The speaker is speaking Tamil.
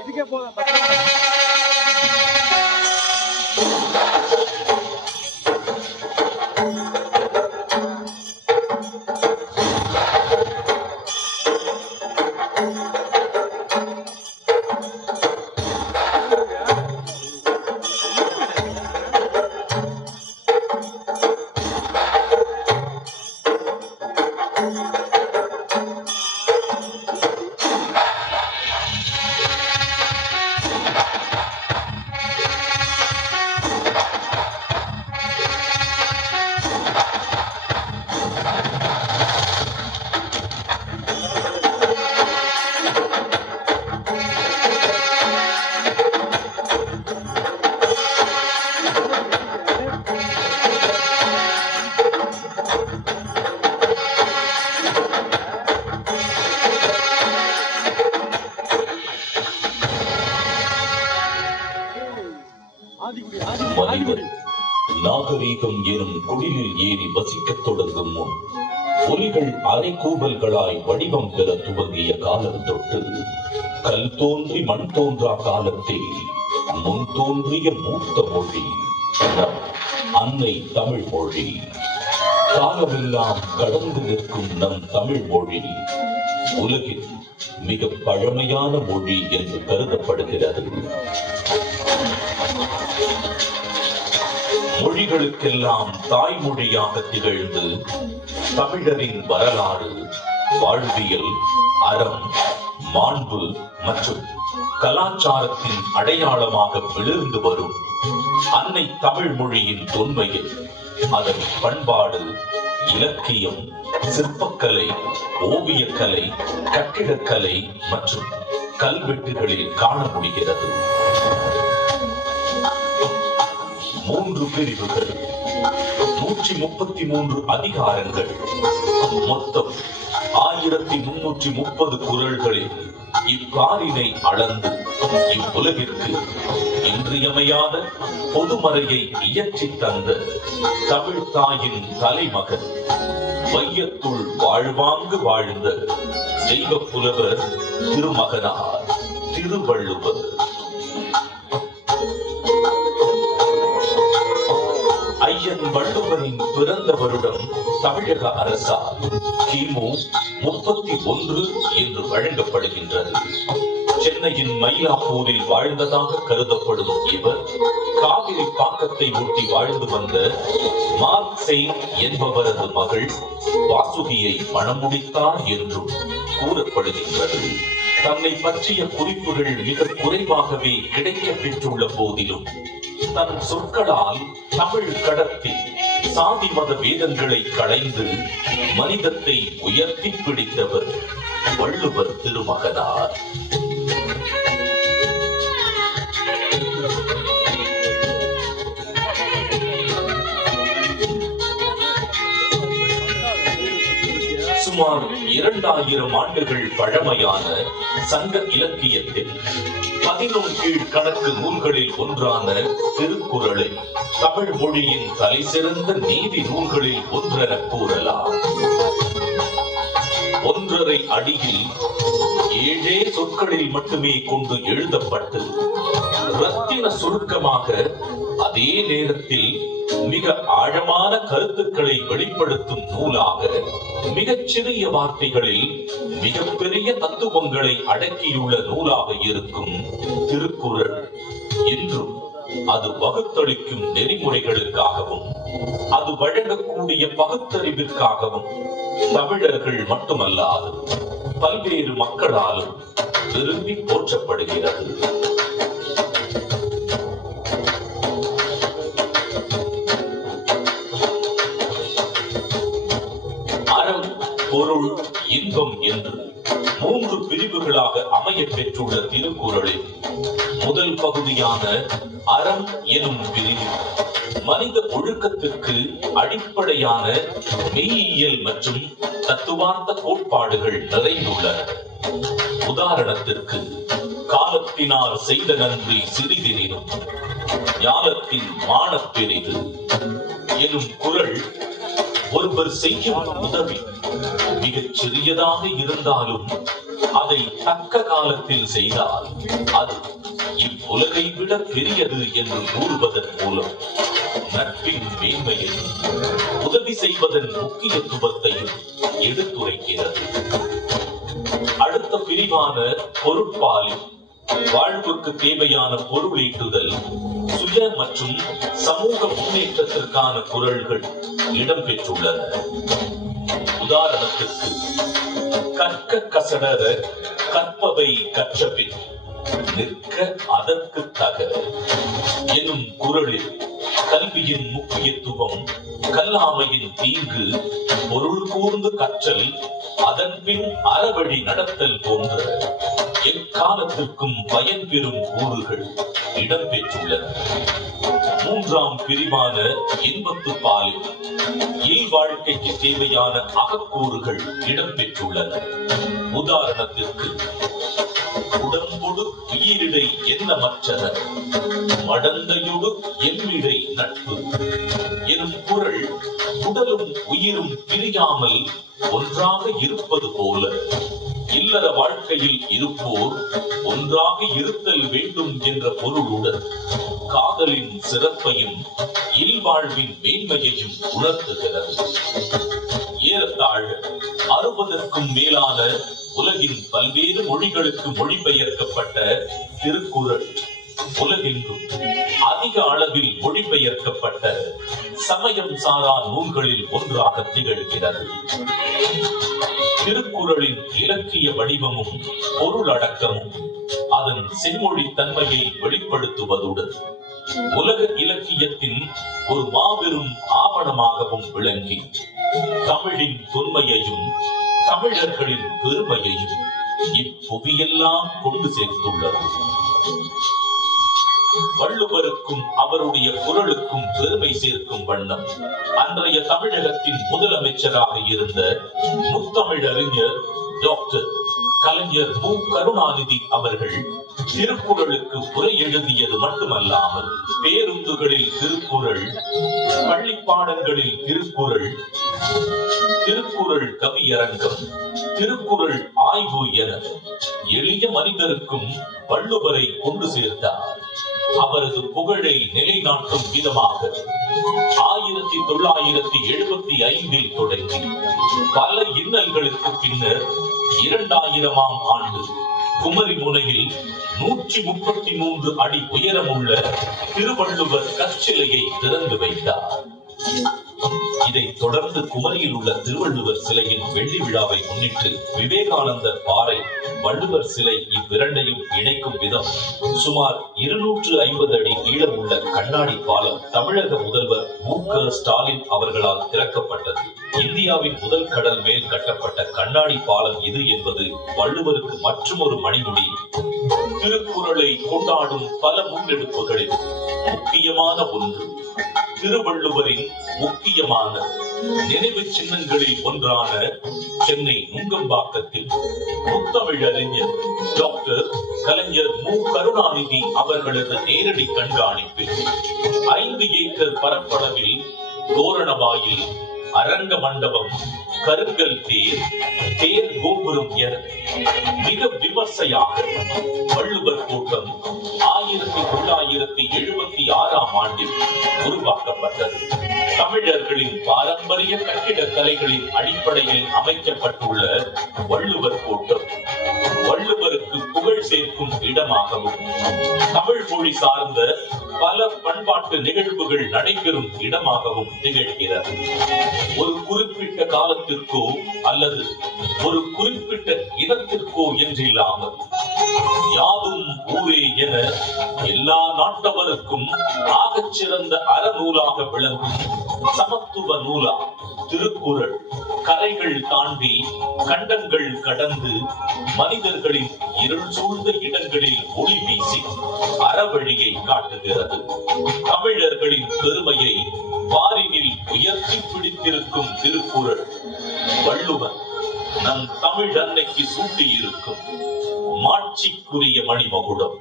இதுக்கே போதும் குடிலில் ஏறி வசிக்கத் தொடங்கும் முன் ஒலிகள் அரைக்கூவல்களாய் வடிவம் பெற துவங்கிய காலம் தொட்டு கல் தோன்றி மண் தோன்றா காலத்தில் முன் தோன்றிய மூத்த மொழி அன்னை தமிழ் மொழி காலமெல்லாம் கடந்து நிற்கும் நம் தமிழ் மொழி உலகில் மிக பழமையான மொழி என்று கருதப்படுகிறது மொழிகளுக்கெல்லாம் தாய்மொழியாக திகழ்ந்து தமிழரின் வரலாறு வாழ்வியல் அறம் மாண்பு மற்றும் கலாச்சாரத்தின் அடையாளமாக விழுந்து வரும் அன்னை தமிழ் மொழியின் தொன்மையில் அதன் பண்பாடு இலக்கியம் சிற்பக்கலை ஓவியக்கலை கட்டிடக்கலை மற்றும் கல்வெட்டுகளில் காண முடிகிறது மூன்று பிரிவுகள் நூற்றி முப்பத்தி மூன்று அதிகாரங்கள் மொத்தம் ஆயிரத்தி முன்னூற்றி முப்பது குரல்களில் இப்பாரினை அளந்து இவ்வுலகிற்கு இன்றியமையாத பொதுமறையை இயற்றி தந்த தமிழ் தாயின் தலைமகன் மையத்துள் வாழ்வாங்கு வாழ்ந்த தெய்வ புலவர் திருமகனார் திருவள்ளுவர் பிறந்த வருடம் தமிழக அரசால் கிமு முப்பத்தி ஒன்று என்று வழங்கப்படுகின்றது சென்னையின் மயிலாப்பூரில் வாழ்ந்ததாக கருதப்படும் இவர் காவிரி பாக்கத்தை ஒட்டி வாழ்ந்து வந்த என்பவரது மகள் வாசுகியை முடித்தார் என்றும் கூறப்படுகின்றது தன்னை பற்றிய குறிப்புகள் மிக குறைவாகவே கிடைக்க பெற்றுள்ள போதிலும் தன் சொற்களால் தமிழ் கடத்தி சாதி மத வேதங்களை களைந்து மனிதத்தை உயர்த்தி பிடித்தவர் வள்ளுவர் திருமகனார் சுமார் இரண்டாயிரம் ஆண்டுகள் பழமையான சங்க இலக்கியத்தில் பதினோரு கணக்கு நூல்களில் ஒன்றான திருக்குறளை தமிழ் மொழியின் தலைசிறந்த நீதி நூல்களில் ஒன்றென கூறலாம் ஒன்றரை அடியில் ஏழே சொற்களில் மட்டுமே கொண்டு எழுதப்பட்டு ரத்தின சுருக்கமாக அதே நேரத்தில் மிக ஆழமான கருத்துக்களை வெளிப்படுத்தும் நூலாக மிகச் சிறிய வார்த்தைகளில் மிகப்பெரிய தத்துவங்களை அடக்கியுள்ள நூலாக இருக்கும் திருக்குறள் என்றும் அது வகுத்தளிக்கும் நெறிமுறைகளுக்காகவும் அது வழங்கக்கூடிய பகுத்தறிவிற்காகவும் தமிழர்கள் மட்டுமல்லாது பல்வேறு மக்களாலும் விரும்பி போற்றப்படுகிறது கல்வியான அறம் எனும் பிரிவு மனித ஒழுக்கத்திற்கு அடிப்படையான மெய்யியல் மற்றும் தத்துவார்த்த கோட்பாடுகள் நிறைந்துள்ளன உதாரணத்திற்கு காலத்தினால் செய்த நன்றி சிறிதெனினும் ஞானத்தின் மான பெரிது எனும் குரல் ஒருவர் செய்யும் உதவி மிகச் சிறியதாக இருந்தாலும் அதை தக்க காலத்தில் செய்தால் அது இவ்வுலகை விட பெரியது என்று கூறுவதன் மூலம் நட்பின் மேன்மையையும் உதவி செய்வதன் முக்கியத்துவத்தையும் எடுத்துரைக்கிறது அடுத்த பிரிவான பொருட்பாலி வாழ்வுக்கு தேவையான பொருளீட்டுதல் சுய மற்றும் சமூக முன்னேற்றத்திற்கான குரல்கள் இடம்பெற்றுள்ளன உதாரணத்திற்கு கற்க கசடர கற்பவை கற்றபின் நிற்க அதற்கு தக எனும் குரலில் கல்வியின் முக்கியத்துவம் கல்லாமையின் தீங்கு பொருள் கூர்ந்து கற்றல் பின் அறவழி நடத்தல் போன்ற எக்காலத்திற்கும் பயன்பெறும் கூறுகள் இடம்பெற்றுள்ளன மூன்றாம் பிரிவான இன்பத்து பாலில் வாழ்க்கைக்கு தேவையான அகக்கூறுகள் இடம்பெற்றுள்ளன உதாரணத்திற்கு உடம்பொடு உயிரிடை எண்ணமற்றது மடந்தையொடு எம்மிடை நட்பு எனும் குரல் உடலும் உயிரும் பிரியாமல் ஒன்றாக இருப்பது போல இல்லற வாழ்க்கையில் இருப்போர் ஒன்றாக இருத்தல் வேண்டும் என்ற பொருளுடன் காதலின் சிறப்பையும் இல்வாழ்வின் மேன்மையையும் உணர்த்துகிறது ஏறத்தாழ அறுபதற்கும் மேலான உலகின் பல்வேறு மொழிகளுக்கு மொழிபெயர்க்கப்பட்ட திருக்குறள் உலகெங்கும் அதிக அளவில் மொழிபெயர்க்கப்பட்ட சமயம் சாரா நூல்களில் ஒன்றாக திகழ்கிறது திருக்குறளின் இலக்கிய வடிவமும் பொருளடக்கமும் அதன் செம்மொழி தன்மையை வெளிப்படுத்துவதுடன் உலக இலக்கியத்தின் ஒரு மாபெரும் ஆவணமாகவும் விளங்கி தமிழின் தொன்மையையும் தமிழர்களின் பெருமையையும் இப்புவியெல்லாம் கொண்டு சேர்த்துள்ளது வள்ளுவருக்கும் அவருடைய குரலுக்கும் பெருமை சேர்க்கும் வண்ணம் அன்றைய தமிழகத்தின் முதலமைச்சராக இருந்த முத்தமிழறிஞர் டாக்டர் கலைஞர் மு கருணாநிதி அவர்கள் திருக்குறளுக்கு உரை எழுதியது மட்டுமல்லாமல் பேருந்துகளில் திருக்குறள் பள்ளி பாடங்களில் திருக்குறள் திருக்குறள் கவியரங்கம் திருக்குறள் ஆய்வு என எளிய மனிதருக்கும் வள்ளுவரை கொண்டு சேர்த்தார் அவரது புகழை நிலைநாட்டும் விதமாக ஆயிரத்தி தொள்ளாயிரத்தி எழுபத்தி ஐந்தில் தொடங்கி பல இன்னல்களுக்கு பின்னர் இரண்டாயிரமாம் ஆண்டு குமரி முனையில் நூற்றி முப்பத்தி மூன்று அடி உயரமுள்ள திருவள்ளுவர் கற்சிலையை திறந்து வைத்தார் இதை தொடர்ந்து குமரியில் உள்ள திருவள்ளுவர் சிலையின் வெள்ளி விழாவை முன்னிட்டு விவேகானந்தர் பாறை வள்ளுவர் சிலை இவ்விரண்டையும் இணைக்கும் விதம் சுமார் இருநூற்று ஐம்பது அடி நீளமுள்ள கண்ணாடி பாலம் தமிழக முதல்வர் மு க ஸ்டாலின் அவர்களால் திறக்கப்பட்டது இந்தியாவின் முதல் கடல் மேல் கட்டப்பட்ட கண்ணாடி பாலம் இது என்பது வள்ளுவருக்கு மற்றும் ஒரு மணிமுடி திருக்குறளை கொண்டாடும் பல முன்னெடுப்புகளில் முக்கியமான ஒன்று திருவள்ளுவரின் முக்கியமான நினைவு சின்னங்களில் ஒன்றான சென்னை நுங்கம்பாக்கத்தில் முத்தமிழறிஞர் டாக்டர் கலைஞர் மு கருணாநிதி அவர்களது நேரடி கண்காணிப்பில் ஐந்து ஏக்கர் பரப்பளவில் தோரணவாயில் அரங்க மண்டபம் கருங்கல் தேர் தேர் கோபுரம் என மிக விமர்சையாக வள்ளுவர் கூட்டம் ஆயிரத்தி தொள்ளாயிரத்தி எழுபத்தி ஆறாம் ஆண்டில் உருவாக்கப்பட்டது தமிழர்களின் பாரம்பரிய கட்டிடக்கலைகளின் அடிப்படையில் அமைக்கப்பட்டுள்ள வள்ளுவர் கூட்டம் வள்ளுவருக்கு புகழ் சேர்க்கும் இடமாகவும் தமிழ் மொழி சார்ந்த பல பண்பாட்டு நிகழ்வுகள் நடைபெறும் இடமாகவும் திகழ்கிறது ஒரு குறிப்பிட்ட காலத்திற்கோ அல்லது ஒரு குறிப்பிட்ட இனத்திற்கோ என்றில்லாமல் யாதும் ஊரே என எல்லா நாட்டவருக்கும் ஆகச் சிறந்த அறநூலாக விளங்கும் சமத்துவ நூலா திருக்குறள் கரைகள் தாண்டி கண்டங்கள் கடந்து மனிதர்களின் இருள் சூழ்ந்த இடங்களில் ஒளி வீசி வழியை காட்டுகிறது தமிழர்களின் பெருமையை பாரினில் உயர்த்தி பிடித்திருக்கும் திருக்குறள் வள்ளுவர் நம் தமிழ் அன்னைக்கு சூட்டியிருக்கும் மாட்சிக்குரிய மணிமகுடம்